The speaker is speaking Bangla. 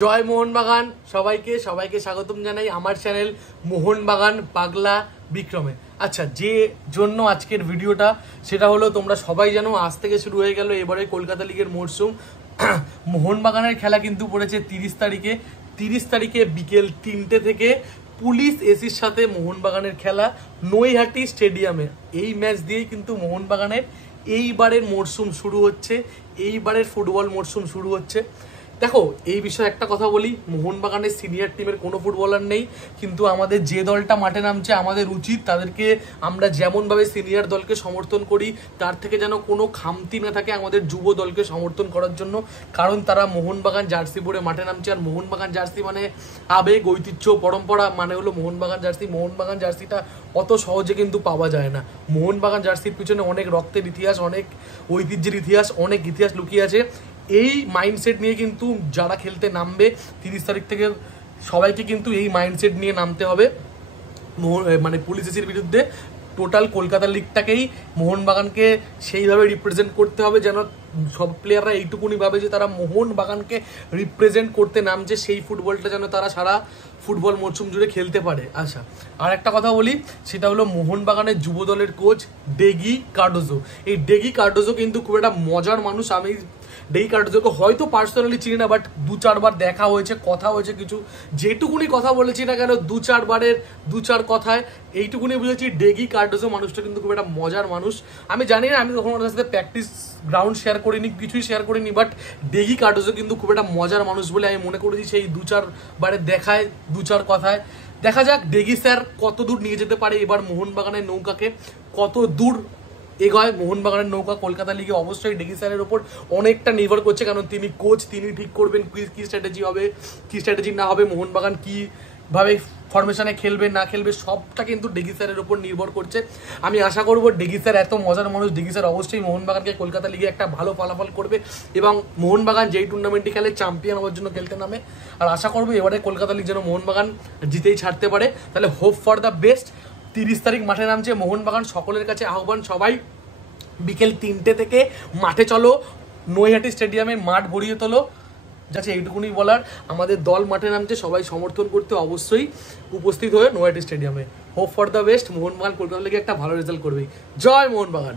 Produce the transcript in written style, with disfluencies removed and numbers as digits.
জয় মোহনবাগান সবাইকে সবাইকে স্বাগতম জানাই আমার চ্যানেল মোহনবাগান পাগলা বিক্রমে। আচ্ছা, যে জন্য আজকের ভিডিওটা সেটা হলো, তোমরা সবাই জানো আজ থেকে শুরু হয়ে গেল এবারে কলকাতা লিগের মরশুম। মোহনবাগানের খেলা কিন্তু পড়েছে 30 তারিখে বিকেল 3টে থেকে পুলিশ এসির সাথে মোহনবাগানের খেলা নৈহাটি স্টেডিয়ামে। এই ম্যাচ দিয়েই কিন্তু মোহনবাগানের এইবারের মরশুম শুরু হচ্ছে, এইবারের ফুটবল মরশুম শুরু হচ্ছে। দেখো, এই বিষয়ে একটা কথা বলি, মোহনবাগানের সিনিয়র টিমের কোনো ফুটবলার নেই, কিন্তু আমাদের যে দলটা মাঠে নামছে আমাদের উচিত তাদেরকে আমরা যেমনভাবে সিনিয়র দলকে সমর্থন করি তার থেকে যেন কোনো খামতি না থাকে আমাদের যুব দলকে সমর্থন করার জন্য। কারণ তারা মোহনবাগান জার্সি পরে মাঠে নামছে, আর মোহনবাগান জার্সি মানে আবেগ, ঐতিহ্য, পরম্পরা, মানে হলো মোহনবাগান জার্সি। মোহনবাগান জার্সিটা অত সহজে কিন্তু পাওয়া যায় না। মোহনবাগান জার্সির পিছনে অনেক রক্তের ইতিহাস, অনেক ঐতিহ্যের ইতিহাস, অনেক ইতিহাস লুকিয়ে আছে। এই মাইন্ডসেট নিয়ে কিন্তু যারা খেলতে নামবে 30 তারিখ থেকে সবাইকে কিন্তু এই মাইন্ডসেট নিয়ে নামতে হবে। মানে পুলিশ এসির বিরুদ্ধে টোটাল কলকাতা লিগটাকেই মোহনবাগানকে সেইভাবে রিপ্রেজেন্ট করতে হবে যেন সব প্লেয়াররা এইটুকুনি ভাবে যে তারা মোহনবাগানকে রিপ্রেজেন্ট করতে নামছে, সেই ফুটবলটা যেন তারা সারা ফুটবল মরশুম জুড়ে খেলতে পারে। আচ্ছা, আর একটা কথা বলি, সেটা হলো মোহনবাগানের যুব দলের কোচ ডেগি কার্ডোজো। এই ডেগি কার্ডোজো কিন্তু খুব একটা মজার মানুষ। আমি ডেগি কার্ডোজোকে হয়তো পার্সোনালি চিনি না, বাট 2-4 বার দেখা হয়েছে, কথা হয়েছে কিছু। যেটুকুনি কথা বলেছি না কেন, 2-4 কথায় এইটুকুনি বুঝেছি ডেগি কার্ডোজো মানুষটা কিন্তু খুব একটা মজার মানুষ। আমি জানি না, আমি কখনো ওনার সাথে প্র্যাকটিস গ্রাউন্ড শেয়ার করিনি, কিছুই শেয়ার করিনি, বাট ডেগি কার্ডোজো কিন্তু খুব একটা মজার মানুষ বলে আমি মনে করেছি সেই 2-4 বারের দেখায়, 2-4 কথায়। দেখা যাক ডেগি স্যার কত দূর নিয়ে যেতে পারে এবার মোহনবাগানের নৌকাকে, কত দূর এগোয় মোহনবাগানের নৌকা কলকাতা লিগে। অবশ্যই ডেগি স্যারের ওপর অনেকটা নির্ভর করছে, কারণ তিনি কোচ, তিনি ঠিক করবেন কি স্ট্র্যাটেজি হবে, কি স্ট্র্যাটেজি না হবে, মোহনবাগান কীভাবে ফরমেশনে খেলবে না খেলবে, সবটা কিন্তু ডেগি স্যারের ওপর নির্ভর করছে। আমি আশা করব ডেগি স্যার এত মজার মানুষ, ডেগি স্যার অবশ্যই মোহনবাগানকে কলকাতা লিগে একটা ভালো ফলাফল করবে এবং মোহনবাগান যেই টুর্নামেন্টটি খেলে চ্যাম্পিয়ন হওয়ার জন্য খেলতে নামে। আর আশা করবো এবারে কলকাতা লিগ যেন মোহনবাগান জিতেই ছাড়তে পারে। তাহলে হোপ ফর দ্য বেস্ট। 30 তারিখ মাঠে নামছে মোহনবাগান, সকলের কাছে আহ্বান, সবাই বিকেল 3টে থেকে মাঠে চলো, নৈহাটি স্টেডিয়ামে মাঠ ভরিয়ে তোলো। যাচ্ছে এইটুকুনি বলার, আমাদের দল মাঠে নামছে, সবাই সমর্থন করতে অবশ্যই উপস্থিত হয়ে নৈহাটি স্টেডিয়ামে। Hope for the best. Mohun Bagan Kolkata লিগে একটা ভালো রেজাল্ট করবেই। জয় মোহনবাগান।